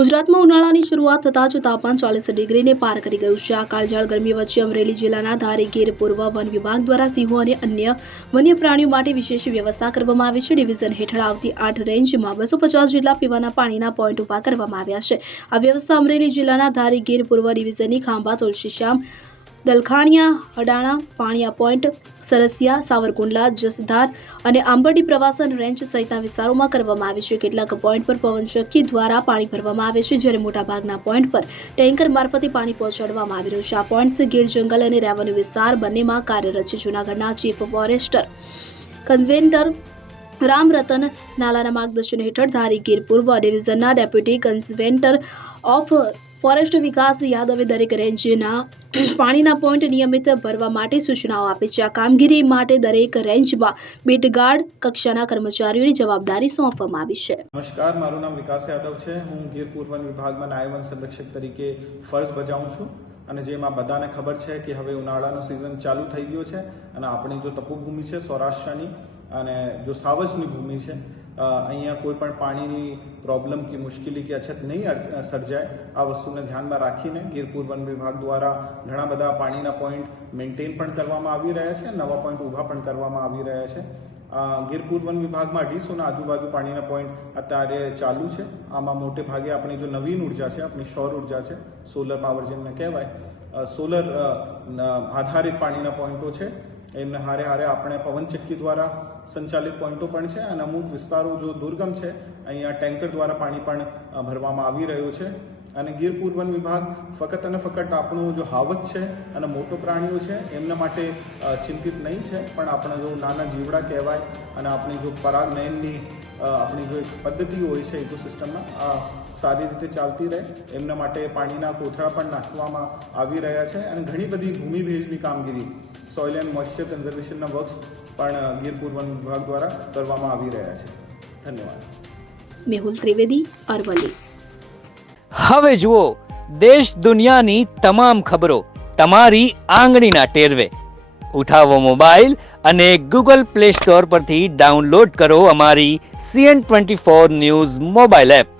ગુજરાતમાં ઉનાળાની શરૂઆત થતાં જ તાપમાન 40 ડિગ્રીને પાર કરી ગયું છે। આ કાળઝાળ ગરમી વચ્ચે અમરેલી જિલ્લાના ધારી ગીર પૂર્વ વન વિભાગ દ્વારા સિંહો અને અન્ય વન્ય પ્રાણીઓ માટે વિશેષ વ્યવસ્થા કરવામાં આવી છે। ડિવિઝન હેઠળ આવતી 8 રેન્જમાં 250 જેટલા પીવાના પાણીના પોઈન્ટ ઊભા કરવામાં આવ્યા છે। આ વ્યવસ્થા અમરેલી જિલ્લાના ધારી ગીર પૂર્વ ડિવિઝનની ખાંભા, તુલસીશ્યામ, દલખાણિયા, હડાણા, પાણીયા પોઈન્ટ, સરસિયા, સાવરકુંડલા, જસધાર અને આંબરડી પ્રવાસન રેન્જ સહિતના વિસ્તારોમાં કરવામાં આવે છે। કેટલાક પોઈન્ટ પર પવનચક્કી દ્વારા પાણી ભરવામાં આવે છે, જ્યારે મોટાભાગના પોઈન્ટ પર ટેન્કર મારફતે પાણી પહોંચાડવામાં આવી રહ્યું છે। આ પોઈન્ટ્સ ગીર જંગલ અને રેવન્યુ વિસ્તાર બંનેમાં કાર્યરત છે। જૂનાગઢના ચીફ ફોરેસ્ટર કન્ઝર્વેટર રામરતન નાલાના માર્ગદર્શન હેઠળ ધારી ગીર પૂર્વ ડિવિઝનના ડેપ્યુટી કન્ઝર્વેટર ઓફ ફોરેસ્ટ વિકાસ યાદવે દરેક રેન્જના પાણીના પોઈન્ટ નિયમિત ભરવા માટે સૂચનાઓ આપી છે। આ કામગીરી માટે દરેક રેન્જમાં બીટગાર્ડ કક્ષાના કર્મચારીઓની જવાબદારી સોંપવામાં આવી છે। નમસ્કાર, મારું નામ વિકાસ યાદવ છે। હું ગીર પૂર્વ વન વિભાગમાં નાયબ વન સંરક્ષક તરીકે ફરજ બજાવું છું અને જેમાં બધાને ખબર છે કે હવે ઉનાળાનો સિઝન ચાલુ થઈ ગયો છે અને આપણી જો તપોભૂમિ છે સૌરાષ્ટ્રની અને જો સાવજની ભૂમિ છે, અહીંયા કોઈ પણ પાણીની પ્રોબ્લેમ કે મુશ્કેલી કે અછત નહીં સર્જાય, આ વસ્તુને ધ્યાનમાં રાખીને ગીર પૂર્વ વન વિભાગ દ્વારા ઘણા બધા પાણીના પોઈન્ટ મેન્ટેન પણ કરવામાં આવી રહ્યા છે, નવા પોઈન્ટ ઊભા પણ કરવામાં આવી રહ્યા છે। ગીર પૂર્વ વન વિભાગમાં 250 આજુબાજુ પાણીના પોઈન્ટ અત્યારે ચાલુ છે। આમાં મોટે ભાગે આપણી જો નવીન ઉર્જા છે, આપણી સૌર ઉર્જા છે, સોલર પાવર જેમને કહેવાય, સોલર આધારિત પાણીના પોઈન્ટો છે। એમને હારે હારે આપણે પવનચક્કી દ્વારા સંચાલિત પોઈન્ટો પણ છે અને અમુક વિસ્તારો જો દુર્ગમ છે, અહીંયા ટેન્કર દ્વારા પાણી પણ ભરવામાં આવી રહ્યું છે। અને ગીર પૂર્વ વન વિભાગ ફક્ત અને ફક્ત આપણું જો હાવજ છે અને મોટો પ્રાણીઓ છે એમના માટે ચિંતિત નહીં છે, પણ આપણે જો નાના જીવડા કહેવાય અને આપણી જો પરાગનયનની આપણી જો એક પદ્ધતિ હોય છે ઇકોસિસ્ટમમાં સારી રીતે ચાલતી રહે, એમના માટે પાણીના કોથળા પણ નાખવામાં આવી રહ્યા છે અને ઘણી બધી ભૂમિ ભેજની કામગીરી, સોઇલ એન્ડ મોઇશ્ચર કન્ઝર્વેશનના વર્ક્સ પણ ગીર પૂર્વ વન વિભાગ દ્વારા કરવામાં આવી રહ્યા છે। ધન્યવાદ। મેહુલ ત્રિવેદી, અરવલ્લી। હવે જુઓ દેશ દુનિયાની તમામ ખબરો તમારી આંગળીના ટેરવે। ઉઠાવો મોબાઈલ અને ગૂગલ પ્લે સ્ટોર પરથી ડાઉનલોડ કરો અમારી CN24 ન્યૂઝ મોબાઈલ એપ।